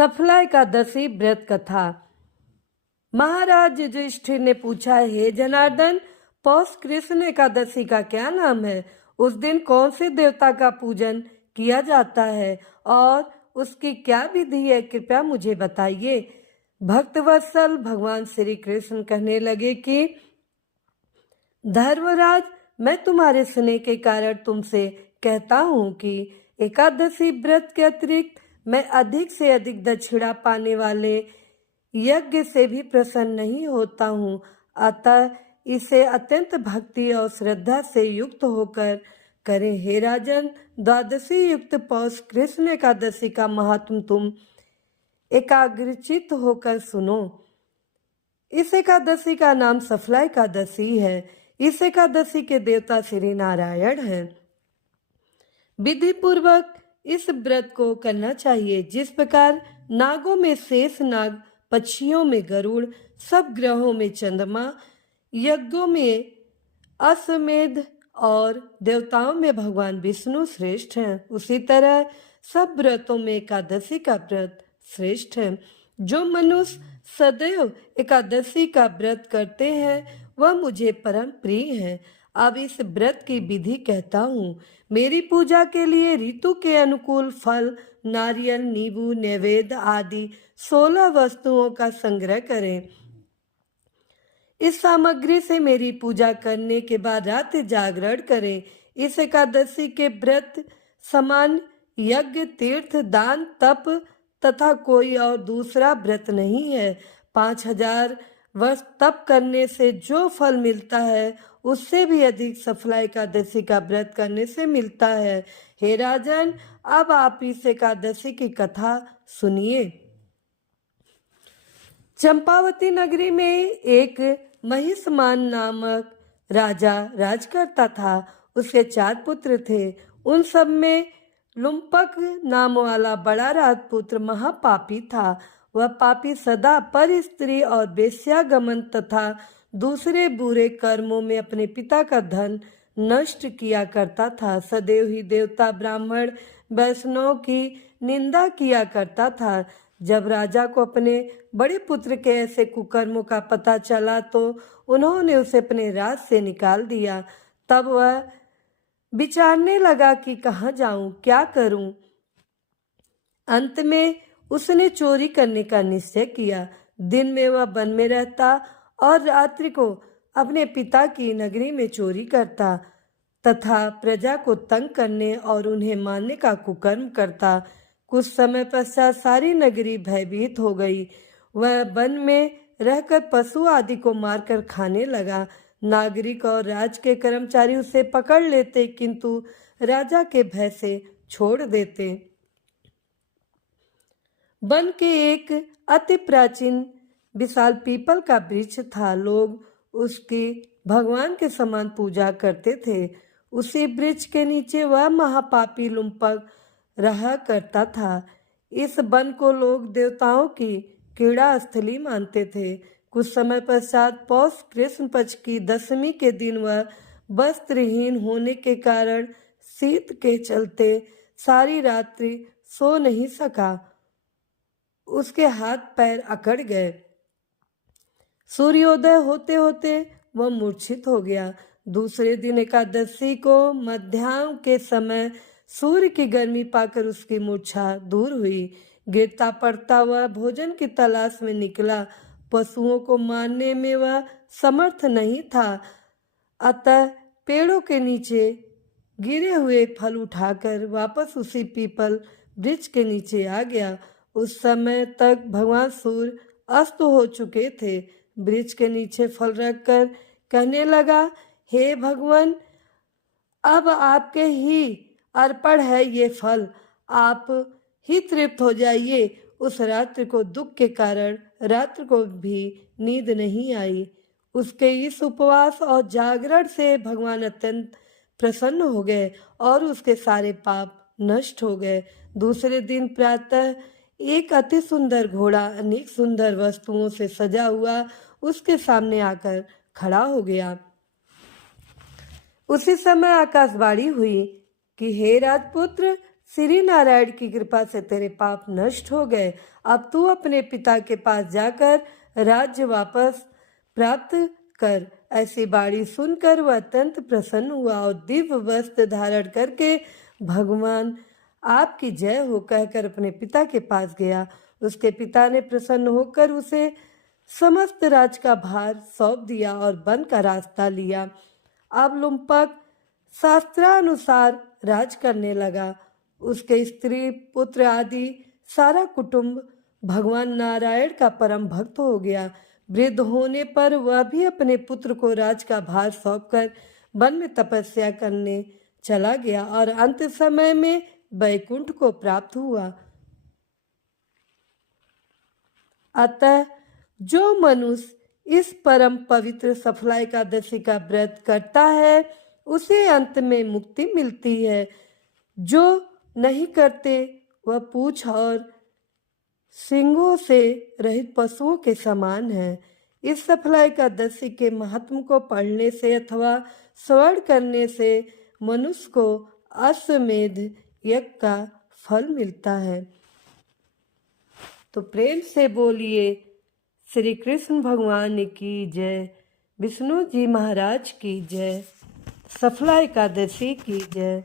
सफला एकादशी व्रत कथा। महाराज युधिष्ठिर ने पूछा, हे जनार्दन, पौष कृष्ण एकादशी का क्या नाम है? उस दिन कौन से देवता का पूजन किया जाता है और उसकी क्या विधि है? कृपया मुझे बताइए। भक्तवत्सल भगवान श्री कृष्ण कहने लगे कि धर्मराज, मैं तुम्हारे स्नेह के कारण तुमसे कहता हूँ कि एकादशी व्रत के अतिरिक्त मैं अधिक से अधिक दक्षिणा पाने वाले यज्ञ से भी प्रसन्न नहीं होता हूँ। अतः इसे अत्यंत भक्ति और श्रद्धा से युक्त होकर करें। हे राजन, द्वादशी युक्त पौष कृष्ण एकादशी का महात्म तुम एकाग्रचित होकर सुनो। इस एकादशी का नाम सफला एकादशी है। इस एकादशी के देवता श्री नारायण हैं। विधि पूर्वक इस व्रत को करना चाहिए। जिस प्रकार नागों में शेष नाग, पक्षियों में गरुड़, सब ग्रहों में चंद्रमा, यज्ञों में अश्वमेध और देवताओं में भगवान विष्णु श्रेष्ठ हैं, उसी तरह सब व्रतों में एकादशी का व्रत श्रेष्ठ है। जो मनुष्य सदैव एकादशी का व्रत करते हैं वह मुझे परम प्रिय है। अब इस व्रत की विधि कहता हूँ। मेरी पूजा के लिए ऋतु के अनुकूल फल, नारियल, नींबू, नैवेद्य आदि 16 वस्तुओं का संग्रह करें। इस सामग्री से मेरी पूजा करने के बाद रात्रि जागरण करें। इस एकादशी के व्रत समान यज्ञ, तीर्थ, दान, तप तथा कोई और दूसरा व्रत नहीं है। 5000 वर्ष तप करने से जो फल मिलता है उससे भी अधिक सफला एकादशी का व्रत करने से मिलता है। हे राजन, अब आप इस एकादशी की कथा सुनिए। चंपावती नगरी में एक महिष्मान नामक राजा राज करता था। उसके 4 पुत्र थे। उन सब में लुम्पक नाम वाला बड़ा राजपुत्र महापापी था। वह पापी सदा पर स्त्री और वेश्यागमन तथा दूसरे बुरे कर्मों में अपने पिता का धन नष्ट किया करता था। सदैव ही देवता, ब्राह्मण, वैष्णव की निंदा किया करता था। जब राजा को अपने बड़े पुत्र के ऐसे कुकर्मों का पता चला तो उन्होंने उसे अपने राज से निकाल दिया। तब वह विचारने लगा कि कहाँ जाऊं, क्या करूं। अंत में उसने चोरी करने का निश्चय किया। दिन में वह वन में रहता और रात्रि को अपने पिता की नगरी में चोरी करता तथा प्रजा को तंग करने और उन्हें मारने का कुकर्म करता। कुछ समय पश्चात सारी नगरी भयभीत हो गई। वह वन में रहकर पशु आदि को मारकर खाने लगा। नागरिक और राज के कर्मचारी उसे पकड़ लेते किंतु राजा के भय से छोड़ देते। वन के एक अति प्राचीन विशाल पीपल का वृक्ष था। लोग उसकी भगवान के समान पूजा करते थे। उसी वृक्ष के नीचे वह महापापी लुम्पक रहा करता था। इस वन को लोग देवताओं की क्रीड़ा स्थली मानते थे। कुछ समय पश्चात पौष कृष्ण पक्ष की दशमी के दिन वह वस्त्रहीन होने के कारण शीत के चलते सारी रात्रि सो नहीं सका। उसके हाथ पैर अकड़ गए। सूर्योदय होते होते वह मूर्छित हो गया। दूसरे दिन एकादशी को मध्याह्न के समय सूर्य की गर्मी पाकर उसकी मूर्छा दूर हुई। गिरता पड़ता वह भोजन की तलाश में निकला। पशुओं को मारने में वह समर्थ नहीं था, अतः पेड़ों के नीचे गिरे हुए फल उठाकर वापस उसी पीपल वृक्ष के नीचे आ गया। उस समय तक भगवान सूर्य अस्त हो चुके थे। वृक्ष के नीचे फल रखकर कहने लगा, हे भगवान, अब आपके ही अर्पण है ये फल, आप ही तृप्त हो जाइए। उस रात्रि को दुख के कारण रात्रि को भी नींद नहीं आई। उसके इस उपवास और जागरण से भगवान अत्यंत प्रसन्न हो गए और उसके सारे पाप नष्ट हो गए। दूसरे दिन प्रातः एक अति सुंदर घोड़ा अनेक सुंदर वस्तुओं से सजा हुआ उसके सामने आकर खड़ा हो गया। उसी समय आकाशवाणी हुई कि हे राजपुत्र, श्री नारायण की कृपा से तेरे पाप नष्ट हो गए। अब तू अपने पिता के पास जाकर राज्य वापस प्राप्त कर। ऐसी बाणी सुनकर वह अत्यंत प्रसन्न हुआ और दिव्य वस्त्र धारण करके भगवान आपकी जय हो कहकर अपने पिता के पास गया। उसके पिता ने प्रसन्न होकर उसे समस्त राज का भार सौंप दिया और वन का रास्ता लिया। अब लुम्पक शास्त्रानुसार राज करने लगा। उसके स्त्री पुत्र आदि सारा कुटुंब भगवान नारायण का परम भक्त हो गया। वृद्ध होने पर वह भी अपने पुत्र को राज का भार सौंपकर वन में तपस्या करने चला गया और अंत समय में वैकुंठ को प्राप्त हुआ। अतः जो मनुष्य इस परम पवित्र सफला एकादशी का व्रत करता है उसे अंत में मुक्ति मिलती है। जो नहीं करते वह पूंछ और सींगों से रहित पशुओं के समान है। इस सफला एकादशी के महात्म को पढ़ने से अथवा श्रवण करने से मनुष्य को अश्वमेध यज्ञ का फल मिलता है। तो प्रेम से बोलिए श्री कृष्ण भगवान की जय, विष्णु जी महाराज की जय, सफला एकादशी की जय।